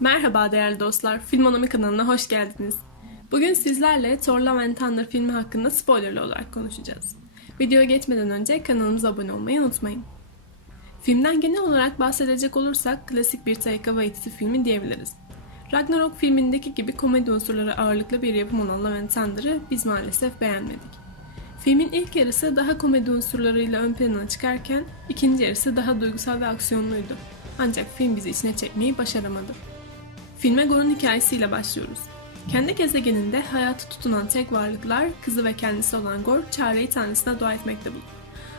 Merhaba değerli dostlar, Filmonomi kanalına hoş geldiniz. Bugün sizlerle Thor Love and Thunder filmi hakkında spoilerlı olarak konuşacağız. Videoya geçmeden önce kanalımıza abone olmayı unutmayın. Filmden genel olarak bahsedecek olursak klasik bir Taika Waititi filmi diyebiliriz. Ragnarok filmindeki gibi komedi unsurları ağırlıklı bir yapım olan Love and Thunder'ı biz maalesef beğenmedik. Filmin ilk yarısı daha komedi unsurlarıyla ön plana çıkarken ikinci yarısı daha duygusal ve aksiyonluydu. Ancak film bizi içine çekmeyi başaramadı. Filme Gor'un hikayesiyle başlıyoruz. Kendi gezegeninde hayatı tutunan tek varlıklar kızı ve kendisi olan Gor, çareyi tanrısına dua etmekte bulur.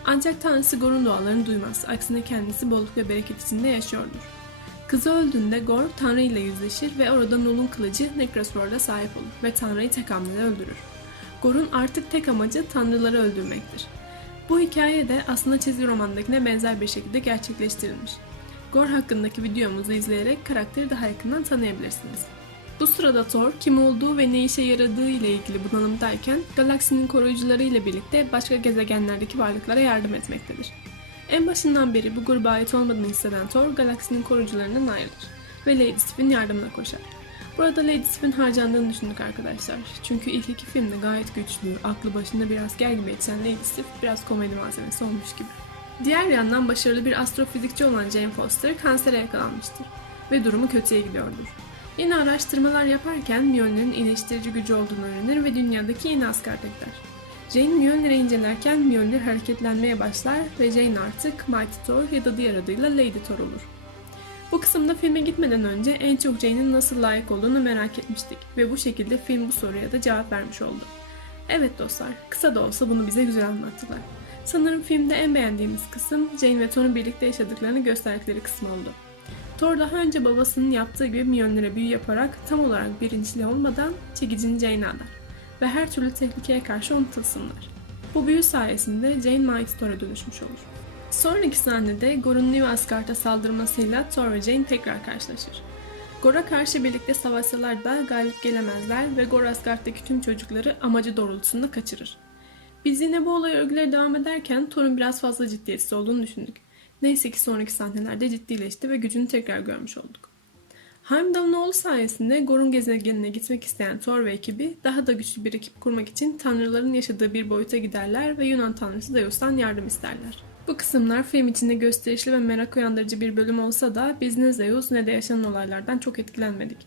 Ancak tanrısı Gor'un dualarını duymaz. Aksine kendisi bolluk ve bereket içinde yaşıyordur. Kızı öldüğünde Gor, Tanrı ile yüzleşir ve orada Null'un kılıcı Necrosword'a sahip olur ve Tanrı'yı tek hamlede öldürür. Gor'un artık tek amacı Tanrıları öldürmektir. Bu hikaye de aslında çizgi romandakine benzer bir şekilde gerçekleştirilmiş. Gor hakkındaki videomuzu izleyerek karakteri daha yakından tanıyabilirsiniz. Bu sırada Thor, kim olduğu ve ne işe yaradığı ile ilgili bunalımdayken galaksinin koruyucuları ile birlikte başka gezegenlerdeki varlıklara yardım etmektedir. En başından beri bu gruba ait olmadığını hisseden Thor, galaksinin koruyucularından ayrılır ve Lady Sif'in yardımına koşar. Burada Lady Sif'in harcandığını düşündük arkadaşlar. Çünkü ilk iki filmde gayet güçlü, aklı başında bir asker gibi geçen Lady Sif biraz komedi malzemesi olmuş gibi. Diğer yandan başarılı bir astrofizikçi olan Jane Foster kansere yakalanmıştır ve durumu kötüye gidiyordur. Yeni araştırmalar yaparken Mjolnir'in iyileştirici gücü olduğunu öğrenir ve dünyadaki yeni gider. Jane Mjolnir'i incelerken Mjolnir hareketlenmeye başlar ve Jane artık Mighty Thor ya da diğer adıyla Lady Thor olur. Bu kısımda filme gitmeden önce en çok Jane'in nasıl layık olduğunu merak etmiştik ve bu şekilde film bu soruya da cevap vermiş oldu. Evet dostlar, kısa da olsa bunu bize güzel anlattılar. Sanırım filmde en beğendiğimiz kısım Jane ve Thor'un birlikte yaşadıklarını gösterdikleri kısım oldu. Thor daha önce babasının yaptığı gibi Mjolnir'e büyü yaparak tam olarak birinciliği olmadan çekicini Jane'e adar ve her türlü tehlikeye karşı onu tılsımlar. Bu büyü sayesinde Jane Mighty Thor'a dönüşmüş olur. Sonraki sahnede Gor'un New Asgard'a saldırmasıyla Thor ve Jane tekrar karşılaşır. Gor'a karşı birlikte savaşsalar da galip gelemezler ve Gor Asgard'daki tüm çocukları amacı doğrultusunda kaçırır. Biz yine bu olay örgüleri devam ederken Thor'un biraz fazla ciddiyetsiz olduğunu düşündük. Neyse ki sonraki sahnelerde ciddileşti ve gücünü tekrar görmüş olduk. Heimdall'ın oğlu sayesinde Gor'un gezegenine gitmek isteyen Thor ve ekibi daha da güçlü bir ekip kurmak için tanrıların yaşadığı bir boyuta giderler ve Yunan tanrısı Zeus'tan yardım isterler. Bu kısımlar film içinde gösterişli ve merak uyandırıcı bir bölüm olsa da biz ne Zeus ne de yaşanan olaylardan çok etkilenmedik.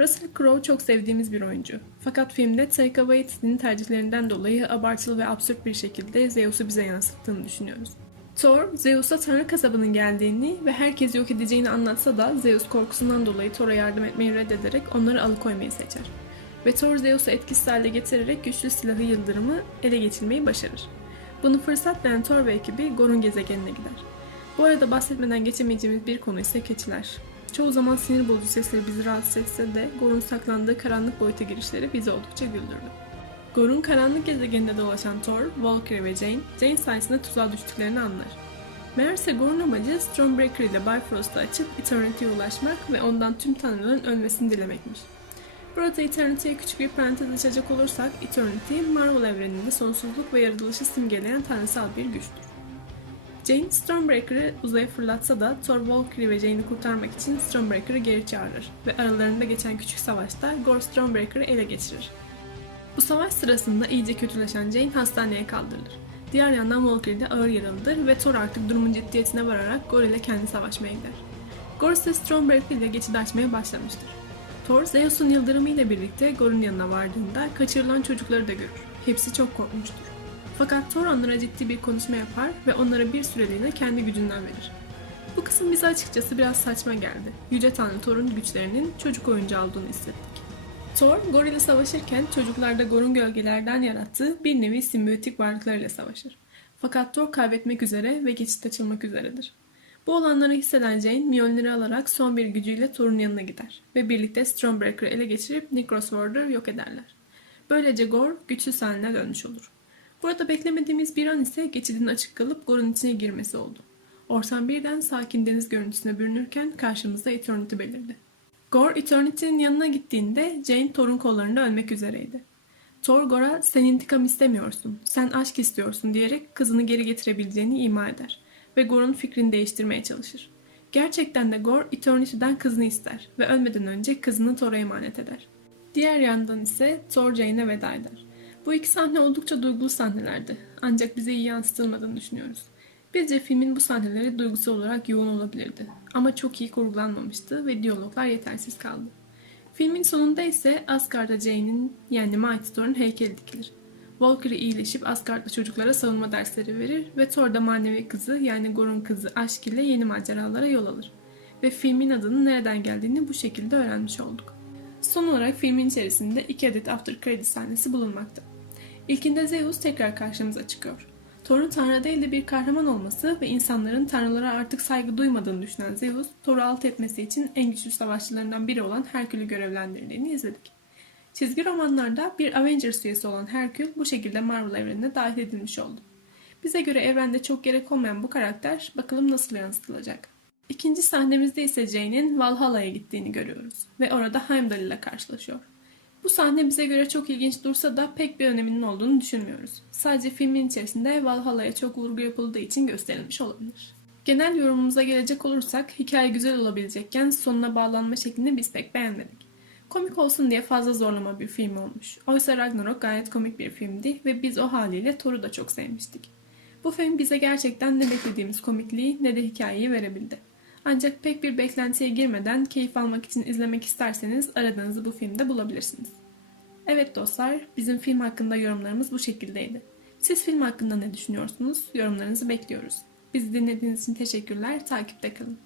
Russell Crowe çok sevdiğimiz bir oyuncu. Fakat filmde Taika Waititi'nin tercihlerinden dolayı abartılı ve absürt bir şekilde Zeus'u bize yansıttığını düşünüyoruz. Thor, Zeus'a tanrı kasabının geldiğini ve herkesi yok edeceğini anlatsa da Zeus korkusundan dolayı Thor'a yardım etmeyi reddederek onları alıkoymayı seçer. Ve Thor Zeus'u etkisiz hale getirerek güçlü silahı Yıldırım'ı ele geçirmeyi başarır. Bunu fırsatlayan Thor ve ekibi Gor'un gezegenine gider. Bu arada bahsetmeden geçemeyeceğimiz bir konu ise keçiler. Çoğu zaman sinir bozucu sesleri bizi rahatsız etse de Gor'un saklandığı karanlık boyuta girişleri bizi oldukça güldürdü. Gor'un karanlık gezegeninde dolaşan Thor, Valkyrie ve Jane, Jane sayesinde tuzağa düştüklerini anlar. Meğerse Gor'un amacı Stormbreaker ile Bifrost'u açıp Eternity'ye ulaşmak ve ondan tüm tanrıların ölmesini dilemekmiş. Burada Eternity'ye küçük bir parantez açacak olursak, Eternity, Marvel evreninde sonsuzluk ve yaratılışı simgeleyen tanrısal bir güçtür. Jane Stormbreaker'ı uzaya fırlatsa da Thor Valkyrie ve Jane'i kurtarmak için Stormbreaker'ı geri çağırır ve aralarında geçen küçük savaşta Gore Stormbreaker'ı ele geçirir. Bu savaş sırasında iyice kötüleşen Jane hastaneye kaldırılır. Diğer yandan Valkyrie de ağır yaralıdır ve Thor artık durumun ciddiyetine vararak Gore ile kendi savaşmaya gider. Gore ise Stormbreaker ile geçit açmaya başlamıştır. Thor, Zeus'un yıldırımı ile birlikte Gore'un yanına vardığında kaçırılan çocukları da görür. Hepsi çok korkmuştur. Fakat Thor onlara ciddi bir konuşma yapar ve onlara bir süreliğine kendi gücünden verir. Bu kısım bize açıkçası biraz saçma geldi. Yüce Tanrı Thor'un güçlerinin çocuk oyuncağı olduğunu hissettik. Thor, Gore ile savaşırken çocuklarda Gore'un gölgelerden yarattığı bir nevi simbiyotik varlıklarıyla savaşır. Fakat Thor kaybetmek üzere ve geçit açılmak üzeredir. Bu olanları hisseden Jane, Mjolnir'i alarak son bir gücüyle Thor'un yanına gider ve birlikte Stormbreaker'ı ele geçirip Necrosword'u yok ederler. Böylece Gore güçsüz haline dönmüş olur. Burada beklemediğimiz bir an ise geçidin açık kalıp Gore'un içine girmesi oldu. Ortam birden sakin deniz görüntüsüne bürünürken karşımızda Eternity belirdi. Gore Eternity'nin yanına gittiğinde Jane Thor'un kollarında ölmek üzereydi. Thor Gore'a sen intikam istemiyorsun, sen aşk istiyorsun diyerek kızını geri getirebileceğini ima eder ve Gore'un fikrini değiştirmeye çalışır. Gerçekten de Gore Eternity'den kızını ister ve ölmeden önce kızını Thor'a emanet eder. Diğer yandan ise Thor Jane'e veda eder. Bu iki sahne oldukça duygulu sahnelerdi. Ancak bize iyi yansıtılmadığını düşünüyoruz. Bizce filmin bu sahneleri duygusal olarak yoğun olabilirdi. Ama çok iyi kurgulanmamıştı ve diyaloglar yetersiz kaldı. Filmin sonunda ise Asgard'a Jane'in yani Mighty Thor'un heykeli dikilir. Valkyrie iyileşip Asgard'da çocuklara savunma dersleri verir ve Thor da manevi kızı yani Gor'un kızı Aşk ile yeni maceralara yol alır. Ve filmin adının nereden geldiğini bu şekilde öğrenmiş olduk. Son olarak filmin içerisinde iki adet after credit sahnesi bulunmakta. İlkinde Zeus tekrar karşımıza çıkıyor. Thor'un tanrı değil de bir kahraman olması ve insanların tanrılara artık saygı duymadığını düşünen Zeus, Thor'u alt etmesi için en güçlü savaşçılarından biri olan Herkül'ü görevlendirdiğini izledik. Çizgi romanlarda bir Avengers üyesi olan Herkül bu şekilde Marvel evrenine dahil edilmiş oldu. Bize göre evrende çok gerek olmayan bu karakter bakalım nasıl yansıtılacak. İkinci sahnemizde ise Jane'in Valhalla'ya gittiğini görüyoruz ve orada Heimdall ile karşılaşıyor. Bu sahne bize göre çok ilginç dursa da pek bir öneminin olduğunu düşünmüyoruz. Sadece filmin içerisinde Valhalla'ya çok vurgu yapıldığı için gösterilmiş olabilir. Genel yorumumuza gelecek olursak hikaye güzel olabilecekken sonuna bağlanma şeklini biz pek beğenmedik. Komik olsun diye fazla zorlama bir film olmuş. Oysa Ragnarok gayet komik bir filmdi ve biz o haliyle Thor'u da çok sevmiştik. Bu film bize gerçekten ne beklediğimiz komikliği ne de hikayeyi verebildi. Ancak pek bir beklentiye girmeden keyif almak için izlemek isterseniz aradığınızı bu filmde bulabilirsiniz. Evet dostlar, bizim film hakkında yorumlarımız bu şekildeydi. Siz film hakkında ne düşünüyorsunuz? Yorumlarınızı bekliyoruz. Bizi dinlediğiniz için teşekkürler, takipte kalın.